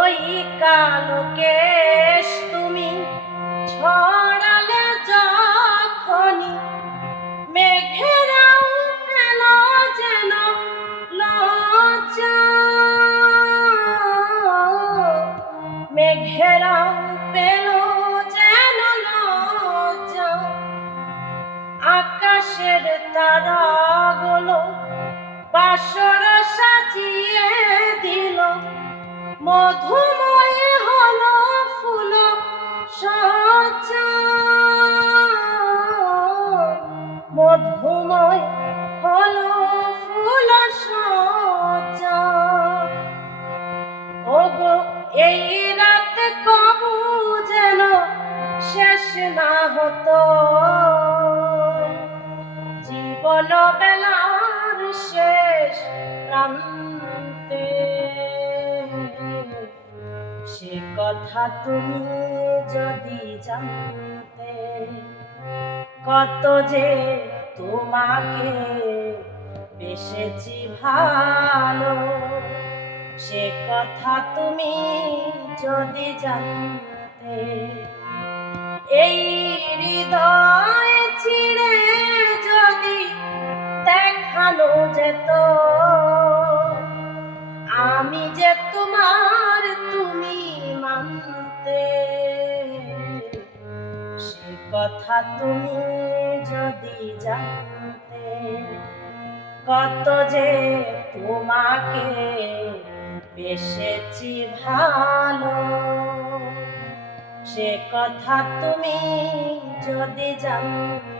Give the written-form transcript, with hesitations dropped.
ওই কালো কেশ তুমি ছড়ালে যখনই মেঘেরাও পেল যেন লজ্জা, মেঘেরাও পেল যেন লজ্জা। আকাশের তারাগুলো বাসর সাজিয়ে দিল, মধুময় হলো ফুল সজ্জা, মধুময় হলো ফুল সজ্জা। ওগো এই রাত কবু যেন শেষ না হতো, জীবন বেলার শেষ প্রান্তে। সে কথা তুমি যদি জানতে, কত যে তোমাকে বেসেছি ভালো। সে কথা তুমি যদি জানতে, এই হৃদয় ছিঁড়ে যদি দেখানো যেত আমি যে তোমার, তুমি মানতে। সে কথা তুমি যদি জানতে, কত যে তোমাকে বেসেছি ভালো। সে কথা তুমি যদি জানতে।